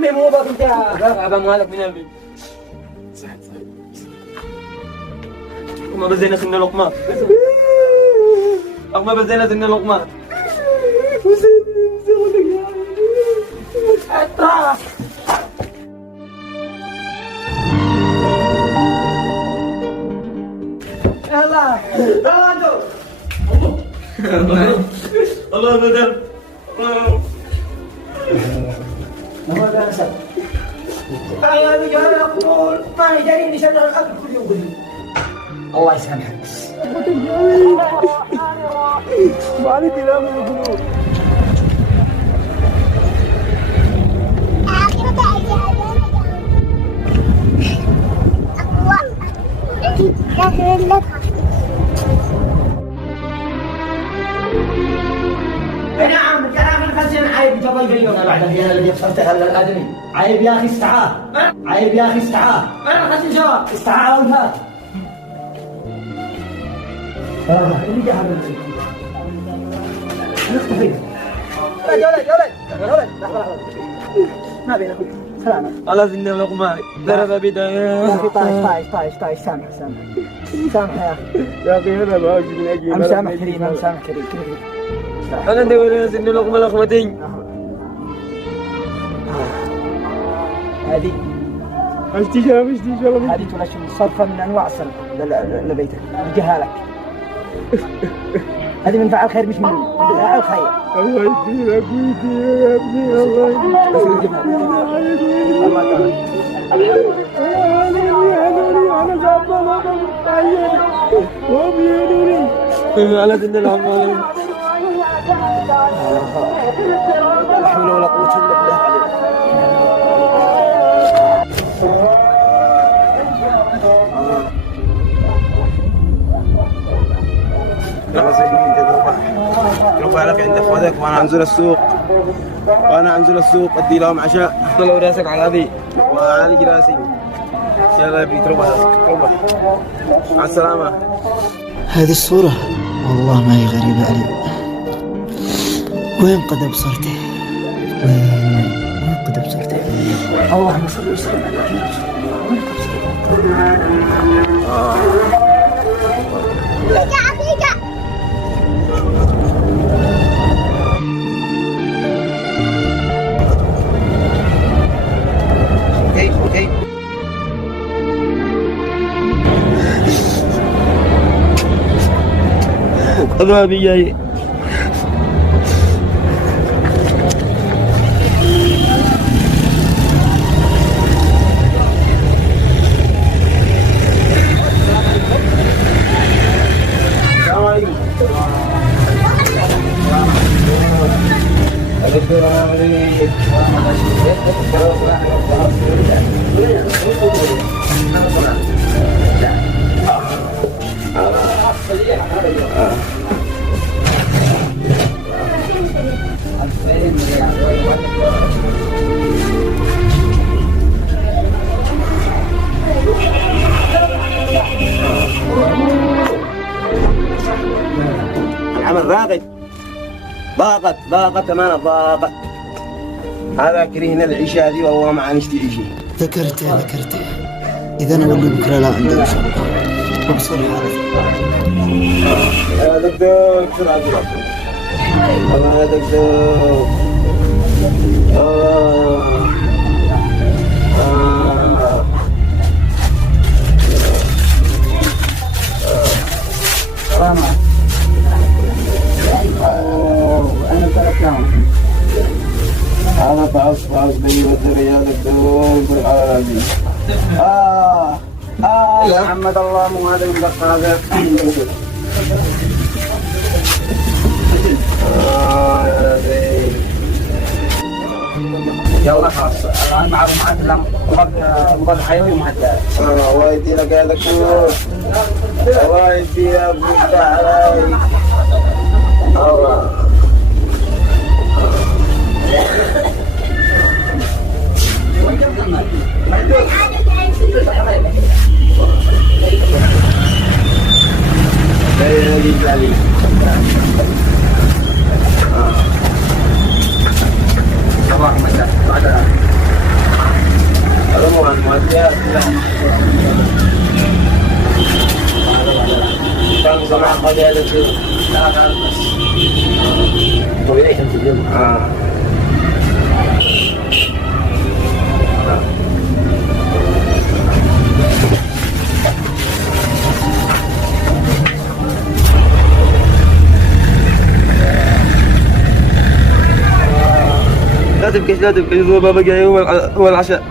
عمي مو بك انت ابا مالك من ابي ما بزينا سن لقمه ما بزينا سن لقمه يلا الله بدر ما هذا أسد يا رجال أقول ما يجريني شر الأكل كل يوم الله يسامحك بس ما عليك لا من القلوب نعم الكلام الخزين عيب تبغى يقولون بعد الذي صرته الادمي عيب يا اخي استعاه عيب يا اخي استعاه انا الخزين جواب استعاه والهات اللي جاب نختفي جولي ما بين اخوي سلامة على سن لقمه ضرب بدايه يا اخي طايش سامح يا اخي يا اخي هذا ما اجي من اجي مسامح كريم انا ندور سن لقمه لقمتين هذه اشتجاب هذه تنشر صرفة من انواع الصرف لبيتك بجهالك هذه من فعل خير مش من فعل خير الله يديك ويدي يا ابني الله يديك انا صعب على سن العمال لا حول ولا قوة الا بالله رفع لك عند اخواتك وانا انزل السوق ادي لهم عشاء طلعوا راسك على ابي واعالج راسي يلا يا بيت روح مع السلامة. هذه الصورة والله ما هي غريبة علي. وين قد ابصرته؟ وين قد ابصرته؟ اللهم صل وسلم على محمد. أبي جاي العمل راغد ضاقت أمانة ضاقت. هذا كرهنا العيشة هذه والله ما نشتي عيشة. ذكرته إذا أنا أولي بكرة لا عندي إن شاء الله وبصير يا دكتور بسرعة الله يا دكتور أنا تركتهم هذا فعص بي ودري يا دكتور بالحالة دي يا محمد الله مو هذا ينبقى هذا يلا خلاص الآن معلومات لم مضاد حيوي ومهدئ. الله يدي لك يا دكتور الله يدي يا ابو علي الله اللهم صل على عم باقي هذا الشيء لا بس طويلة انت اليوم لا تبكيش لا تبكيش، بابا جاي هو العشاء.